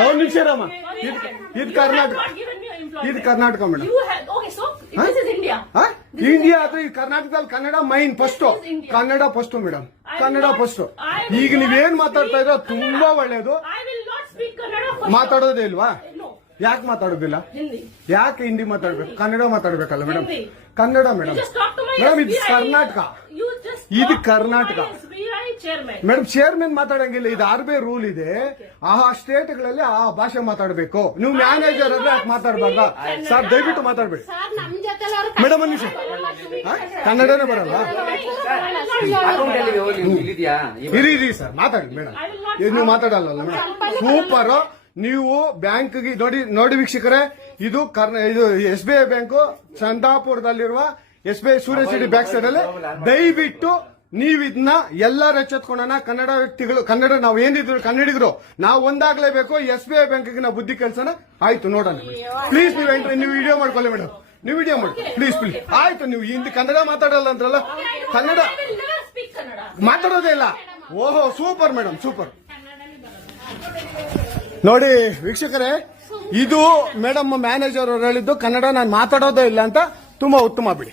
ಒಂದು ನಿಮಿಷ ರಾಮ, ಇದು ಕರ್ನಾಟಕ, ಇದು ಕರ್ನಾಟಕ ಮೇಡಮ್. ಇಂಡಿಯಾ ಆದ್ರೆ ಈ ಕರ್ನಾಟಕದಲ್ಲಿ Kannada main first, Kannada first madam, Kannada first. ಈಗ ನೀವೇನ್ ಮಾತಾಡ್ತಾ ಇರೋ ತುಂಬಾ ಒಳ್ಳೇದು. ಮಾತಾಡೋದೇ ಇಲ್ವಾ? ಯಾಕೆ ಮಾತಾಡೋದಿಲ್ಲ? ಯಾಕೆ ಹಿಂದಿ ಮಾತಾಡ್ಬೇಕು? ಕನ್ನಡ ಮಾತಾಡ್ಬೇಕಲ್ಲ ಮೇಡಮ್? ಕನ್ನಡ ಮೇಡಮ್. ಮೇಡಮ್ ಇದು ಕರ್ನಾಟಕ, ಇದು ಕರ್ನಾಟಕ ಮೇಡಮ್. ಚೇರ್ಮನ್ ಮಾತಾಡಂಗಿಲ್ಲ, ಇದು RBI ರೂಲ್ ಇದೆ. ಆ ಸ್ಟೇಟ್ಗಳಲ್ಲಿ ಆ ಭಾಷೆ ಮಾತಾಡಬೇಕು. ನೀವು ಮ್ಯಾನೇಜರ್ ಆದ್ರೆ ಯಾಕೆ ಮಾತಾಡ್ಬಾರ್ದ ಸರ್? ದಯವಿಟ್ಟು ಮಾತಾಡ್ಬೇಡಿ ಮೇಡಮ್. ಒಂದು ನಿಮಿಷ, ಕನ್ನಡನೇ ಬರಲ್ಲ? ಇರಿ ಸರ್, ಮಾತಾಡಿ ಮೇಡಮ್. ನೀವು ಮಾತಾಡಲ್ಲ ಮೇಡಮ್? ಸೂಪರ್. ನೀವು ಬ್ಯಾಂಕ್ಗೆ ನೋಡಿ ವೀಕ್ಷಕರೇ, ಇದು SBI ಬ್ಯಾಂಕು ಚಂದಾಪುರದಲ್ಲಿರುವ SBI ಸೂರ್ಯ ಸಿಟಿ ಬ್ಯಾಕ್ ಸೈಡ್ ಅಲ್ಲಿ. ದಯವಿಟ್ಟು ನೀವು ಇದನ್ನ ಎಲ್ಲರೂ ಎಚ್ಚೆತ್ಕೊಳ್ಳೋಣ. ಕನ್ನಡ ವ್ಯಕ್ತಿಗಳು, ಕನ್ನಡ ನಾವು ಏನಿದ್ರು ಕನ್ನಡಿಗರು, ನಾವು ಒಂದಾಗ್ಲೇಬೇಕು. SBI ಬ್ಯಾಂಕ್ಗೆ ನಾವು ಬುದ್ಧಿ ಕಲ್ಸೋಣ. ಆಯ್ತು, ನೋಡೋಣ ಪ್ಲೀಸ್. ನೀವು ವಿಡಿಯೋ ಮಾಡ್ಕೊಳ್ಳಿ ಮೇಡಮ್, ನೀವು ವಿಡಿಯೋ ಮಾಡಿ ಪ್ಲೀಸ್ ಪ್ಲೀಸ್. ಆಯ್ತು, ನೀವು ಹಿಂದಿ ಕನ್ನಡ ಮಾತಾಡಲ್ಲ ಅಂದ್ರಲ್ಲ, ಕನ್ನಡ ಮಾತಾಡೋದೇ ಇಲ್ಲ. ಓಹೋ, ಸೂಪರ್ ಮೇಡಮ್, ಸೂಪರ್. ನೋಡಿ ವೀಕ್ಷಕರೇ, ಇದು ಮೇಡಮ್ ಮ್ಯಾನೇಜರ್ ಅವರು ಹೇಳಿದ್ದು ಕನ್ನಡ ನಾನು ಮಾತಾಡೋದೇ ಇಲ್ಲ ಅಂತ. ತುಂಬಾ ಉತ್ತಮ ಬಿಡಿ.